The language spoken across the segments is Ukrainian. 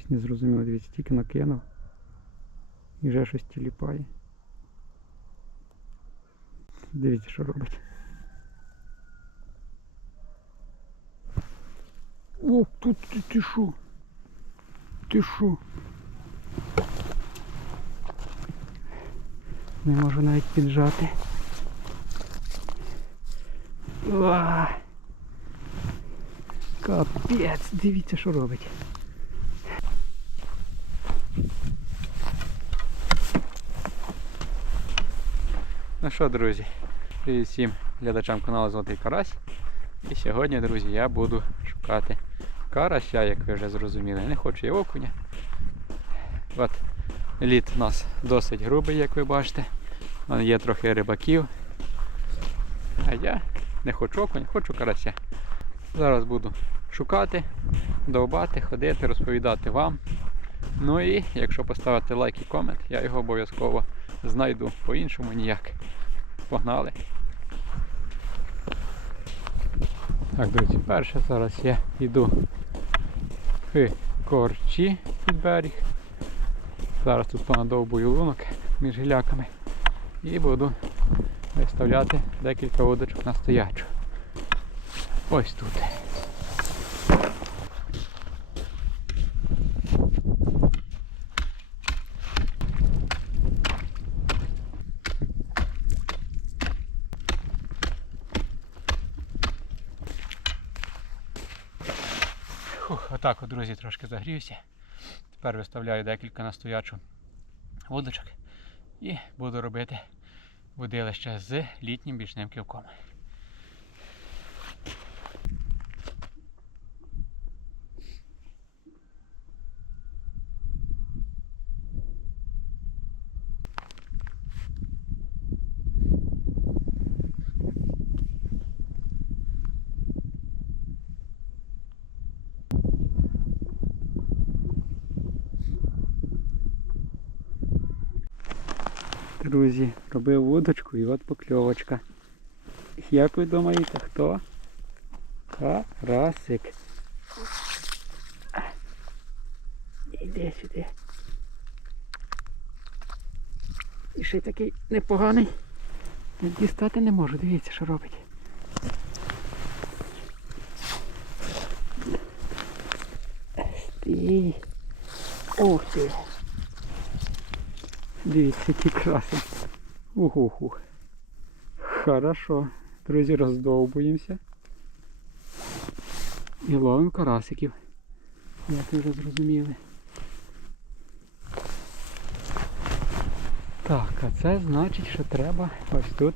Щось не зрозуміло, дивіться, тільки накинув. І вже щось тіліпає. Дивіться, що робить. О, тут ти, ти що? Ти що? Не можу навіть піджати. Уа! Капець, дивіться, що робить. Ну що, друзі, привіт всім глядачам каналу Золотий Карась. І сьогодні, друзі, я буду шукати карася, як ви вже зрозуміли. Не хочу я окуня. От лід у нас досить грубий, як ви бачите. Вон Є трохи рибаків. А я не хочу окуня, хочу карася. Зараз буду шукати, довбати, ходити, розповідати вам. Ну і якщо поставити лайк і комент, я його обов'язково знайду по-іншому ніяк. Погнали. Так, друзі, перше зараз я йду в корчі під берег. Зараз тут понадовбую лунок між гіляками і буду виставляти декілька водочок на стоячу. Ось тут. Фух, отак, от, друзі, трошки загрівся. Тепер виставляю декілька на стоячу вудочок і буду робити водилище з літнім бічним ківком. Друзі, робив вудочку і от покльовочка. Як ви думаєте, хто? Карасик. Іди сюди. І ще такий непоганий. Дістати не можу, дивіться, що робить. Стій. Ух ти. Дивіться, який красень. Уху-ху. Хорошо. Друзі, роздовбуємося. І ловимо карасиків. Як ви вже зрозуміли. Так, а це значить, що треба ось тут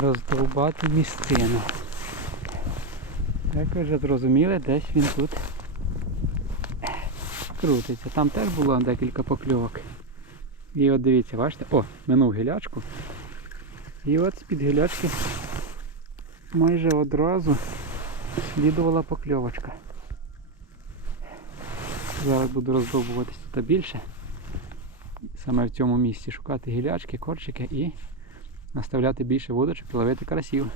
роздовбати місцину. Як ви вже зрозуміли, десь він тут крутиться. Там теж було декілька покльовок. І от дивіться, бачите, о, минув гілячку. І от з-під гілячки майже одразу слідувала покльовочка. Зараз буду роздовбуватися тут більше. Саме в цьому місці шукати гілячки, корчики і наставляти більше водочок і ловити карасів.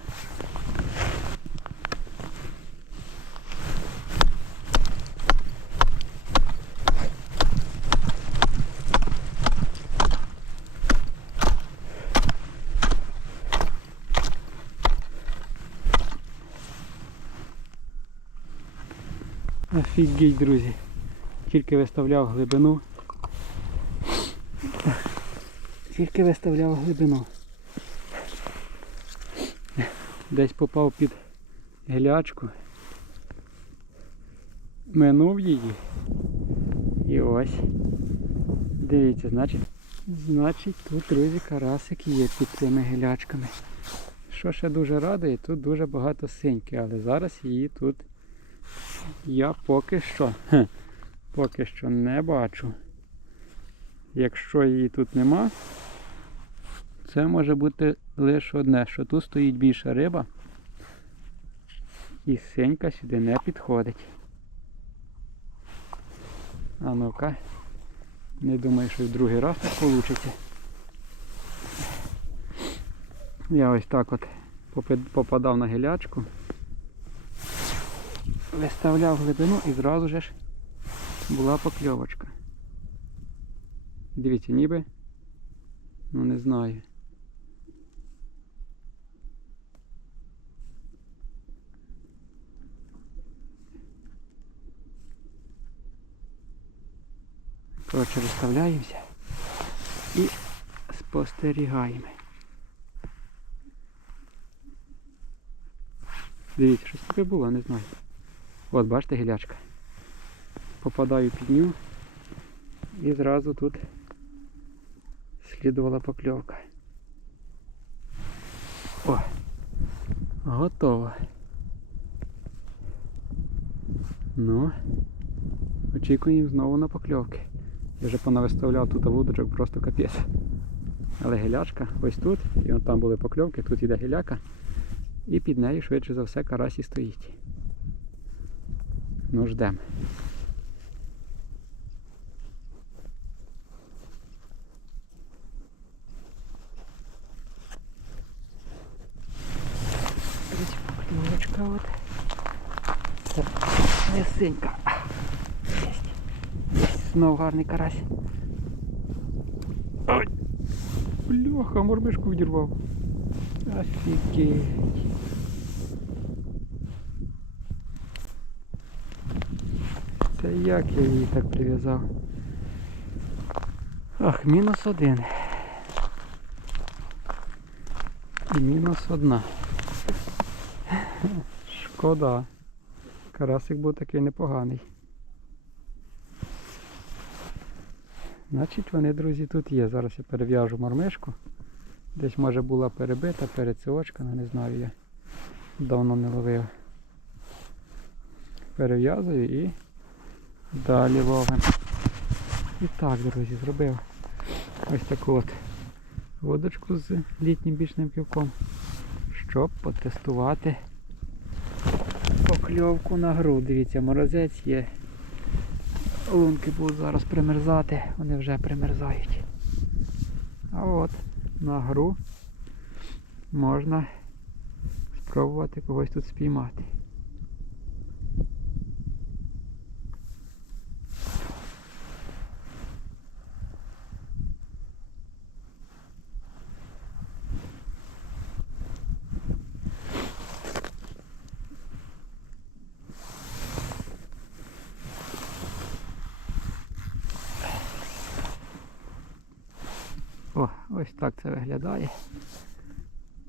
Офігеть, друзі. Тільки виставляв глибину. Тільки виставляв глибину. Десь попав під глячку. Минув її. І ось. Дивіться, значить, значить тут, друзі, карасик є під цими гілячками. Що ще дуже радує, тут дуже багато синьки, але зараз її тут я поки що, поки що не бачу. Якщо її тут нема, це може бути лише одне, що тут стоїть більша риба і синька сюди не підходить. А ну-ка, не думаю, що в другий раз так вийде. Я ось так от попадав на гілячку виставляв глибину і зразу ж була покльовочка. Дивіться, ніби. Ну не знаю. Коротше, розставляємося і спостерігаємо. Дивіться, щось таке було, не знаю. От, бачите, гілячка. Попадаю під нього і зразу тут слідувала покльовка. О! Готово. Ну, очікуємо знову на покльовки. Я вже понавиставляв тут вудочок просто капець. Але гілячка ось тут, і от там були покльовки, тут іде гіляка, і під нею швидше за все карась і стоїть. Ну ждемо. Ось покльовочка от. Це несенька. Єсть. Єсть. Знов гарний карась. Ой! Бляха, мормишку відірвав. Офігеть. Як я її так прив'язав? Ах, мінус один. І мінус одна. Шкода. Карасик був такий непоганий. Значить вони, друзі, тут є. Зараз я перев'яжу мормишку. Десь може була перебита перецьочка, не знаю я. Давно не ловив. Перев'язую і далі ловимо. І так, друзі, зробив ось таку от водочку з літнім бічним півком, щоб потестувати покльовку на гру. Дивіться, морозець є. Лунки будуть зараз примерзати, вони вже примерзають. А от на гру можна спробувати когось тут спіймати. О, ось так це виглядає.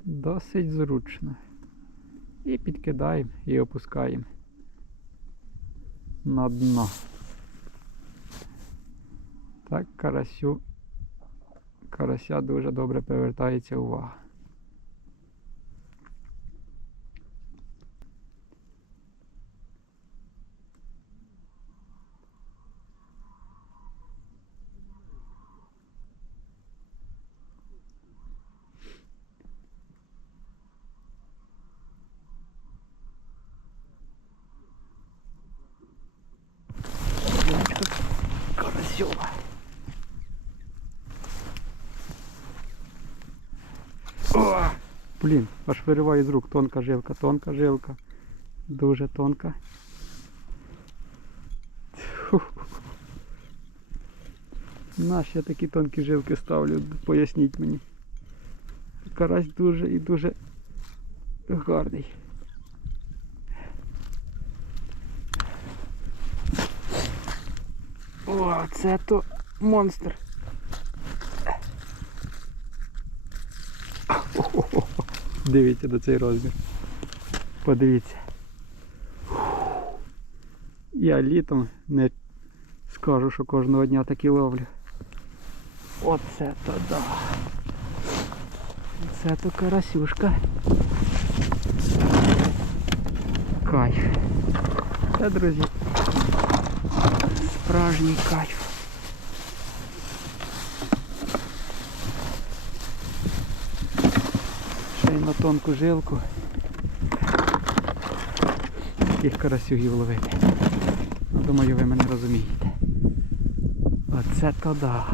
Досить зручно. І підкидаємо і опускаємо на дно. Так карасю карася дуже добре привертається увага. Блін, аж вириває з рук тонка жилка, тонка жилка. Дуже тонка. Тьфу. На, ще такі тонкі жилки ставлю, поясніть мені. Карась дуже і дуже гарний. О, це то монстр. Дивіться на цей розмір. Подивіться. Я літом не скажу, що кожного дня такі ловлю. Оце то да. Це то карасюшка. Кайф. Та, друзі, справжній кайф. Ще й на тонку жилку. Таких карасюгів ловити. Ну, думаю, ви мене розумієте. Оце то да.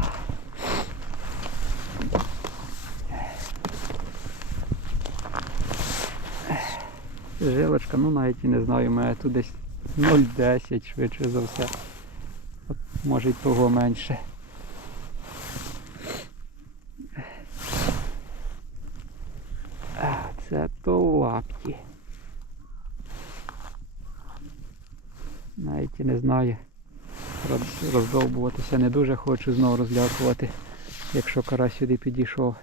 Жилочка, ну навіть і не знаю, має тут десь 0,10 швидше за все. От, може й того менше. А, це то лапті. Роз- Роздовбуватися не дуже хочу знову розлякувати, якщо карась сюди підійшов.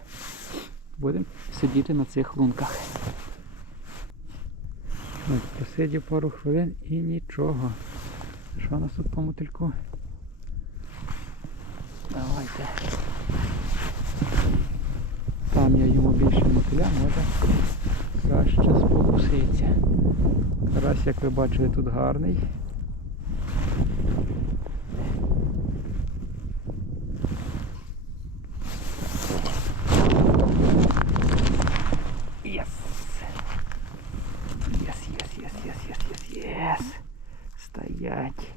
Будемо сидіти на цих лунках. От, посидів пару хвилин і нічого. Що у нас тут по мотильку? Давайте. Там я йому більше мотиля, може краще спокуситься. Карась, як ви бачили, тут гарний. Стоять.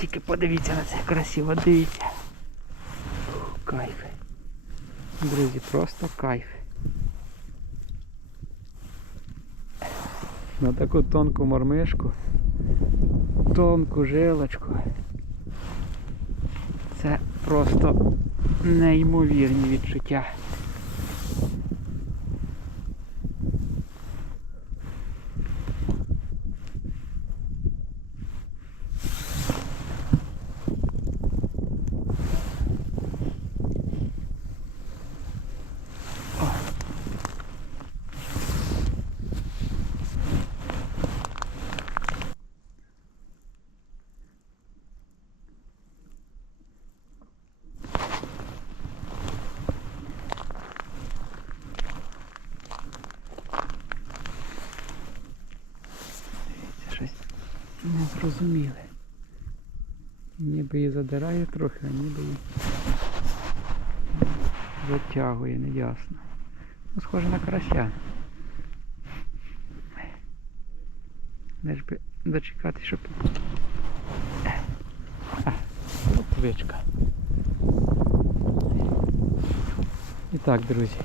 Тільки подивіться на це красиво, дивіться. Кайф. Друзі, просто кайф. На таку тонку мормишку, тонку жилочку. Це просто неймовірні відчуття. Це щось незрозуміле. Ніби її задирає трохи, а ніби її затягує, неясно. Ну, схоже на карася. Не ж би дочекати, щоб. А, Лопвичка. І так, друзі.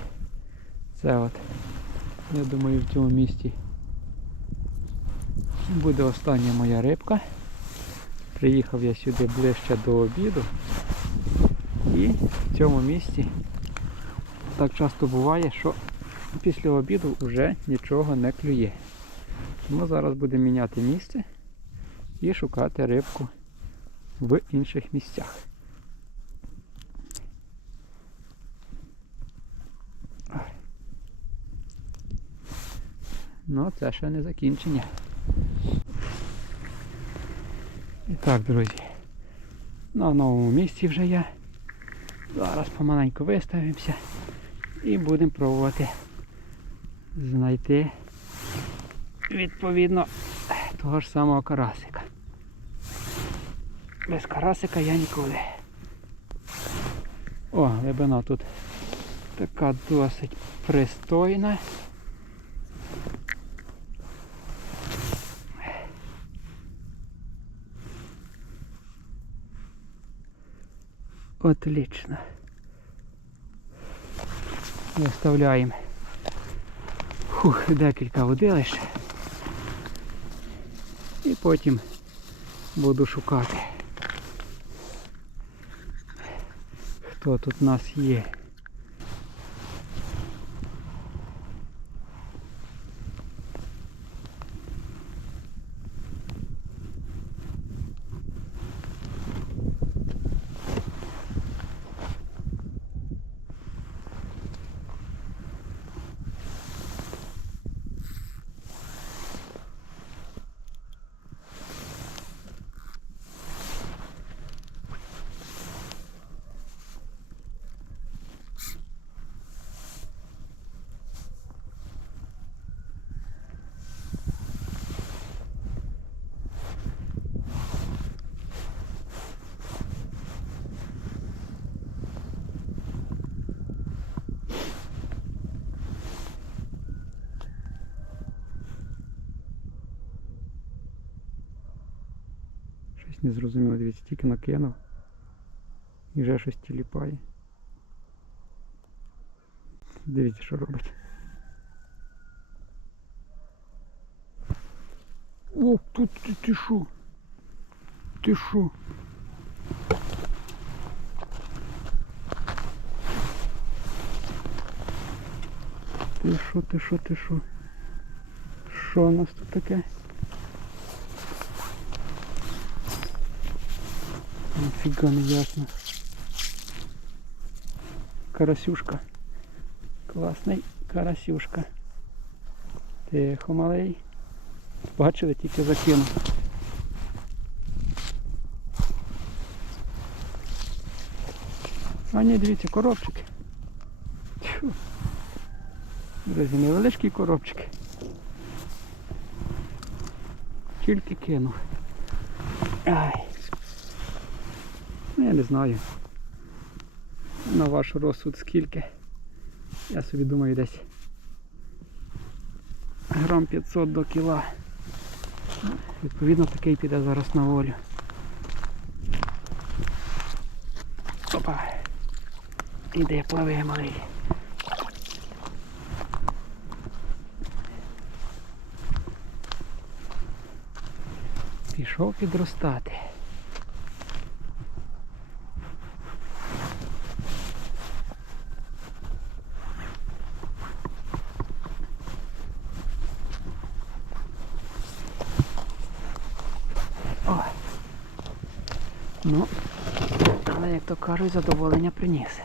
Це от. Я думаю, в цьому місці буде остання моя рибка. Приїхав я сюди ближче до обіду. І в цьому місці так часто буває, що після обіду вже нічого не клює. Тому зараз будемо міняти місце і шукати рибку в інших місцях. Ну, це ще не закінчення. І так, друзі. На новому місці вже я. Зараз помаленьку виставимося і будемо пробувати знайти відповідно того ж самого карасика. Без карасика я нікуди. О, глибина тут така досить пристойна. Отлично. Виставляємо Фух, декілька водилищ. І потім буду шукати. Хто тут у нас є? Не зрозуміло, дивіться, тільки накинув. І вже щось тіліпає. Дивіться, що робить. О, тут ти, ти шо? Ти шо? Ти шо, ти шо, ти шо? Що у нас тут таке? Ніфіга не ясно. Карасюшка. Класний карасюшка. Тихо, малий. Бачили, тільки закинув. А ні, дивіться, коробчики. Друзі, невеличкі коробчики. Тільки кинув. Ай. Ну, я не знаю. На ваш розсуд скільки. Я собі думаю десь грам 500 до кіла. Відповідно такий піде зараз на волю. Опа. Іде, пливе малий. Пішов підростати. Ну, але як то кажуть, задоволення приніс.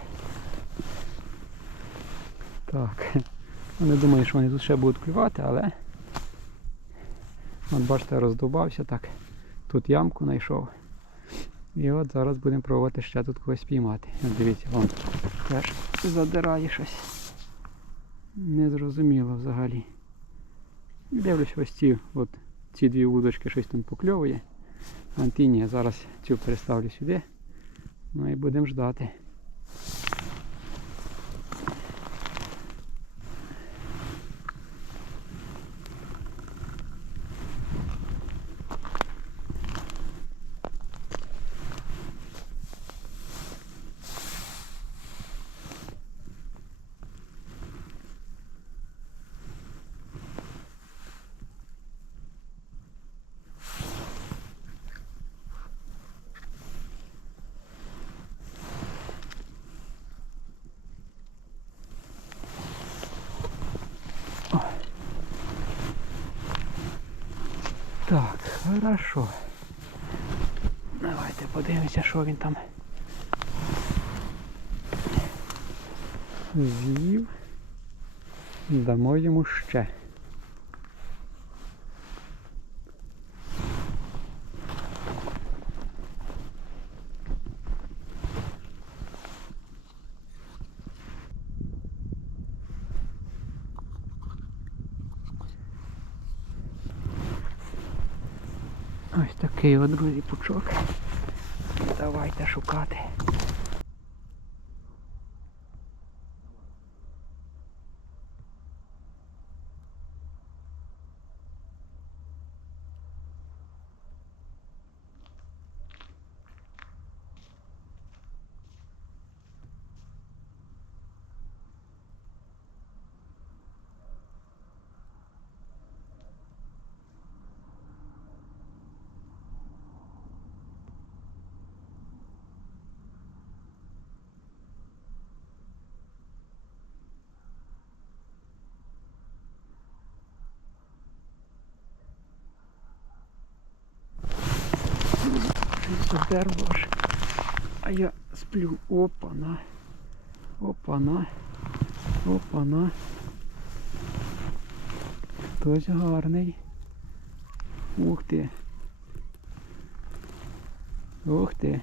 Так. Ну, Не думаю, що вони тут ще будуть клювати, але от бачите, роздовбався так. Тут ямку знайшов. І от зараз будемо пробувати ще тут когось піймати. От дивіться, вон теж задирає щось. Незрозуміло взагалі. Дивлюсь ось ці, от ці дві вудочки щось там покльовує. Антині, я зараз цю переставлю сюди. Ну і будемо ждати. Так, хорошо. Давайте подивимося, що він там з'їв. Дамо йому ще. Ось такий от, друзі, пучок. Давайте шукати. Задерло аж. А я сплю. Опа-на. Опа-на. Опа-на. Хтось гарний. Ух ти. Ух ти.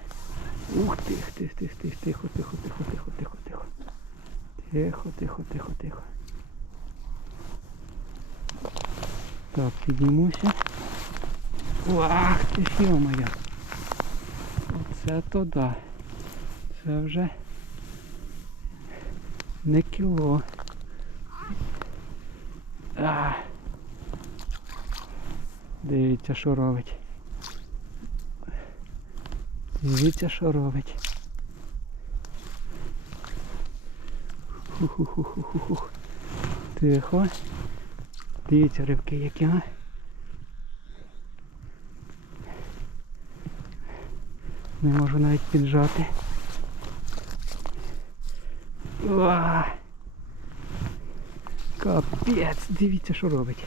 Ух ти, тих, тих, тих, тихо, тихо, тихо, тихо, тихо, тихо. Тихо, тихо, тихо, тихо. Так, піднімуся. Ах ти моя. Оце то да. Це вже не кіло. А. Дивіться, що робить. Дивіться, що робить. Ху-ху-ху-ху-ху. Тихо. Дивіться рибки які, а. Не можу навіть піджати. Уа! Капець, дивіться, що робить.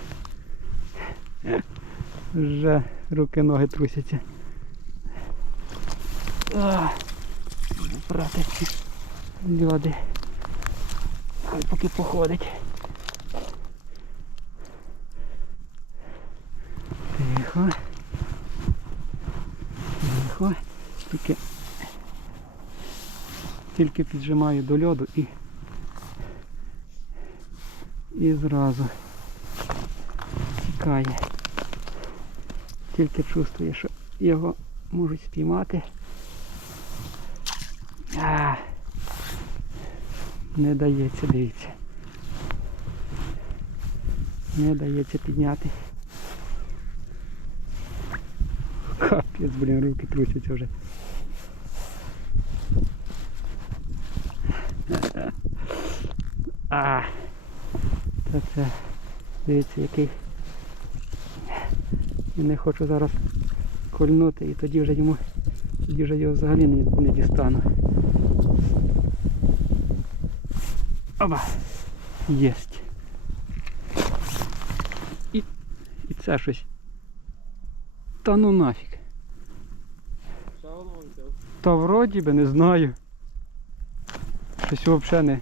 Вже руки ноги трусяться. А, брати ці льоди. Хай поки походить. Тихо. Тихо. Тільки, тільки піджимаю до льоду і, і зразу тікає. Тільки чувствує, що його можуть спіймати. А, не дається, дивіться. Не дається підняти. Капець, блін, руки трусяться вже. А, та це, дивіться, який. І не хочу зараз кольнути і тоді вже йому, тоді вже його взагалі не, не дістану. Оба! Єсть. І, і це щось. Та ну нафіг. Та вроді би не знаю. Щось взагалі не.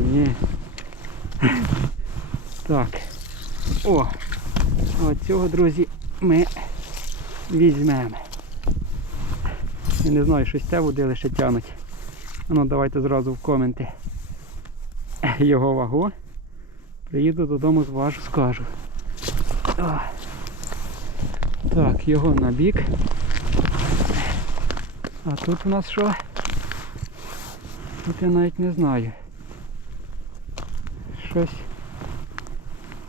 Ні. Так. О! От цього, друзі, ми візьмемо. Я не знаю, щось те води лише тянуть. Ну давайте зразу в коменти його вагу. Приїду додому, зважу, скажу. О. Так, його на бік. А тут у нас що? Тут я навіть не знаю. Щось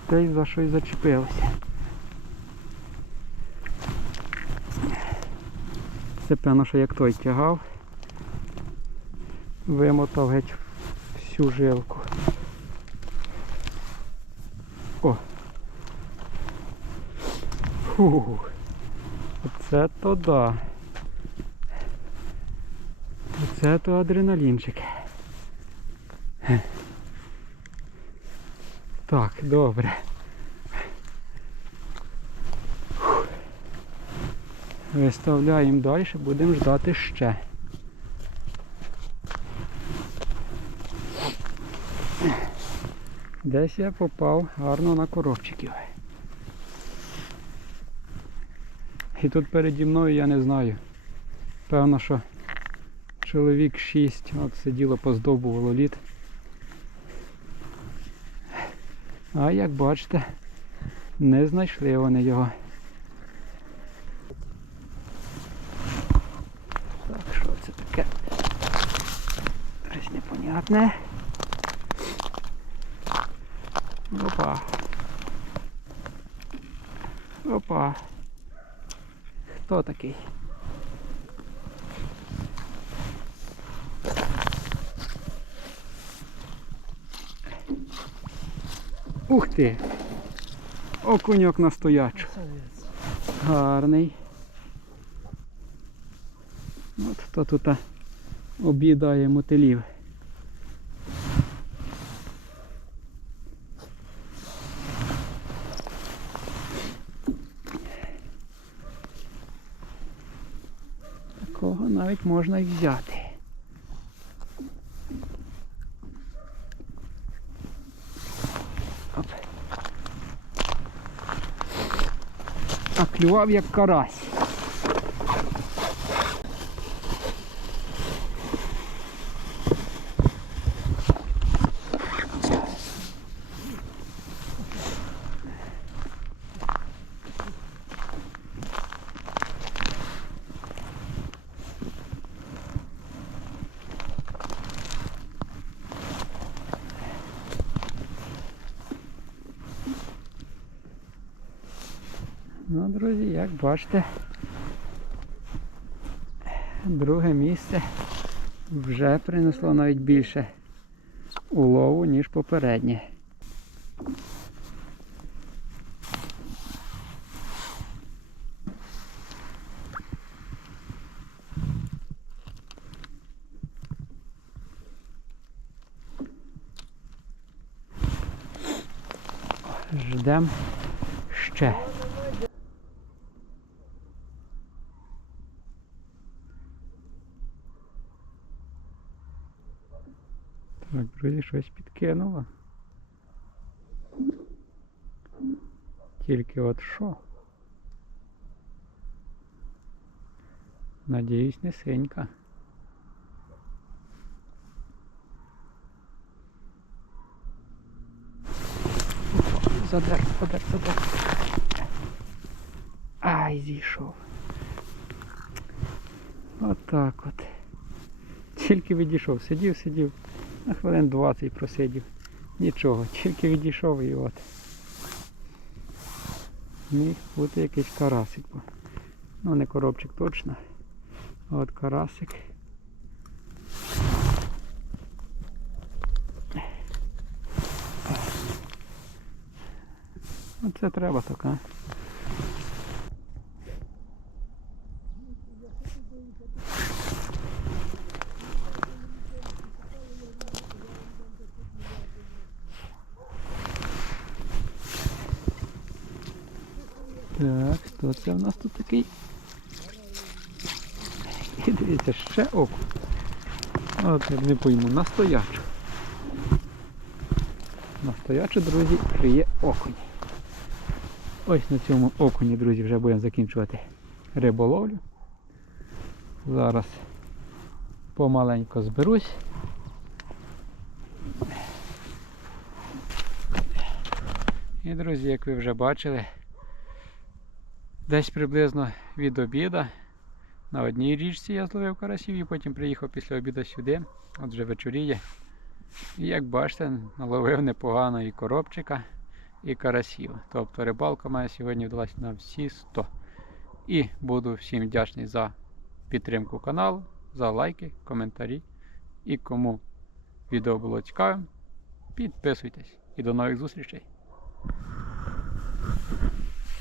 десь за щось зачепилося. Це певно, що як той тягав, вимотав геть всю жилку. О! Фух. Оце то да. Оце то адреналінчик. Так, добре. Виставляємо далі, будемо ждати ще. Десь я попав гарно на коробчиків. І тут переді мною я не знаю. Певно, що чоловік 6 от сиділо поздовбувало лід. А як бачите, не знайшли вони його. Так, що це таке? Щось непонятне. Опа. Опа. Хто такий? Ух ти! Окуньок настоячий. Гарний. От хто тут об'їдає мотилів. Такого навіть можна і взяти. Оп. А клював як карась. Ну, друзі, як бачите, друге місце вже принесло навіть більше улову, ніж попереднє. щось підкинуло. Тільки от що? Надіюсь, не синька. Задер, задер, задер. Ай, зійшов. Отак от. Тільки відійшов, сидів, сидів. На хвилин 20 просидів. Нічого, тільки відійшов і от. Міг бути якийсь карасик. Ну, не коробчик точно. От карасик. Оце треба так, це в нас тут такий? І дивіться, ще око. От як не пойму, настоячу. Настоячу, друзі, клює окунь. Ось на цьому окуні, друзі, вже будемо закінчувати риболовлю. Зараз помаленько зберусь. І, друзі, як ви вже бачили, десь приблизно від обіда на одній річці я зловив карасів і потім приїхав після обіду сюди, от вже вечоріє. І як бачите, наловив непогано і коробчика, і карасів. Тобто рибалка має сьогодні вдалася на всі 100. І буду всім вдячний за підтримку каналу, за лайки, коментарі. І кому відео було цікавим, підписуйтесь. І до нових зустрічей!